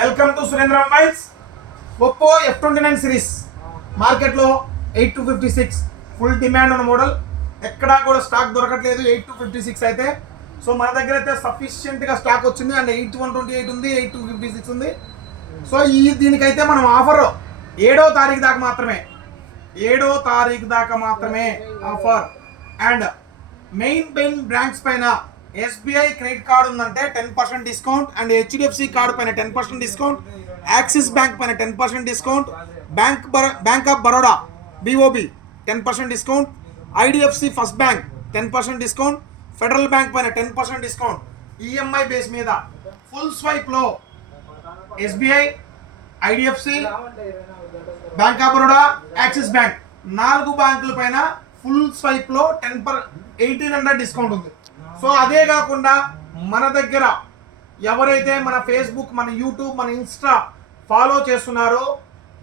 Welcome to Surendra mobiles. Oppo F29 series మార్కెట్లో 8256 full demand ఉన్న model. ఎక్కడా కూడా స్టాక్ దొరకట్లేదు 8256 అయితే. సో మన దగ్గర అయితే సఫిషియెంట్గా స్టాక్ వచ్చింది. అండ్ 8128 ఉంది, 8256 ఉంది. సో దీనికైతే మనం ఆఫర్ 7వ తారీఖు దాకా మాత్రమే, 7వ తారీఖు దాకా మాత్రమే ఆఫర్. అండ్ మెయిన్ బ్రాండ్స్ పైన SBI క్రెడిట్ కార్డు ఉందంటే 10% డిస్కౌంట్, అండ్ HDFC కార్డు పైన 10% డిస్కౌంట్, యాక్సిస్ బ్యాంక్ పైన 10% discount, bank of Baroda BOB 10% discount, IDFC first bank 10% discount, federal bank పైన 10% డిస్కౌంట్. EMI బేస్ మీద ఫుల్ స్వైప్లో SBI, IDFC, bank of Baroda, Axis bank 4 బ్యాంకుల పైన ఫుల్ స్వైప్లో 1800 డిస్కౌంట్ ఉంది. సో అదే కాకుండా మన దగ్గర ఎవరైతే మన ఫేస్బుక్, మన యూట్యూబ్, మన ఇన్స్టా ఫాలో చేస్తున్నారో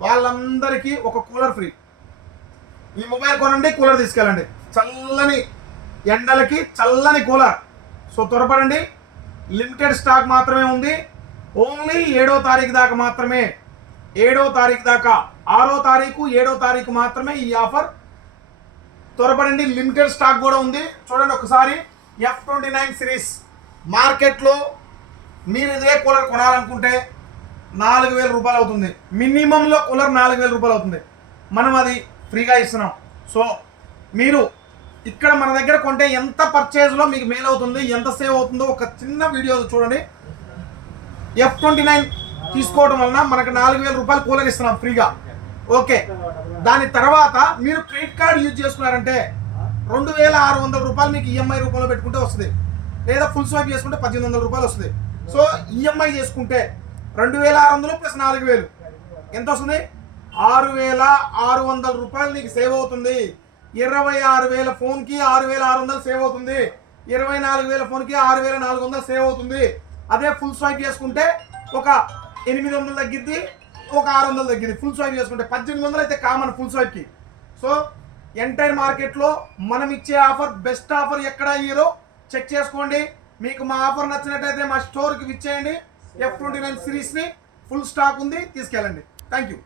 వాళ్ళందరికీ ఒక కూలర్ ఫ్రీ. ఈ మొబైల్ కొనండి, కూలర్ తీసుకెళ్ళండి. చల్లని ఎండలకి చల్లని కూలర్. సో త్వరపడండి, లిమిటెడ్ స్టాక్ మాత్రమే ఉంది. ఓన్లీ 7వ తారీఖు దాకా మాత్రమే, 7వ తారీఖు దాకా, 6వ తారీఖు 7వ తారీఖు మాత్రమే ఈ ఆఫర్. త్వరపడండి, లిమిటెడ్ స్టాక్ కూడా ఉంది. చూడండి ఒకసారి, F29 సిరీస్ మార్కెట్లో మీరు ఇదే కూలర్ కొనాలనుకుంటే 4000 రూపాయలు అవుతుంది. మినిమంలో కూలర్ 4000 రూపాయలు అవుతుంది. మనం అది ఫ్రీగా ఇస్తున్నాం. సో మీరు ఇక్కడ మన దగ్గర కొంటే ఎంత పర్చేజ్లో మీకు మెయిల్ అవుతుంది, ఎంత సేవ్ అవుతుందో ఒక చిన్న వీడియో చూడండి. F29 తీసుకోవడం వలన మనకు 4000 రూపాయలు కూలర్ ఇస్తున్నాం ఫ్రీగా. ఓకే, దాని తర్వాత మీరు క్రెడిట్ కార్డు యూజ్ చేసుకున్నారంటే 2600 రూపాయలు మీకు EMI రూపంలో పెట్టుకుంటే వస్తుంది, లేదా ఫుల్ స్వైప్ చేసుకుంటే 1800 రూపాయలు వస్తుంది. సో EMI చేసుకుంటే 2600 ప్లస్ 4000 ఎంత వస్తుంది? 6600 రూపాయలు నీకు సేవ్ అవుతుంది. 26000 ఫోన్కి 6600 సేవ్ అవుతుంది. 24000 ఫోన్కి 6400 సేవ్ అవుతుంది. అదే ఫుల్ స్వైప్ చేసుకుంటే ఒక 800 తగ్గిద్ది, ఒక 600 తగ్గింది. ఫుల్ స్వైప్ చేసుకుంటే 1800 అయితే కామన్ ఫుల్ స్వైప్కి. సో ఎంటైర్ మార్కెట్లో మనం ఇచ్చే ఆఫర్ బెస్ట్ ఆఫర్ ఎక్కడ ఇయ్యరో చెక్ చేసుకోండి. మీకు మా ఆఫర్ నచ్చినట్టయితే మా స్టోర్కి విచ్చేయండి. F29 సిరీస్ని ఫుల్ స్టాక్ ఉంది, తీసుకెళ్ళండి. Thank you.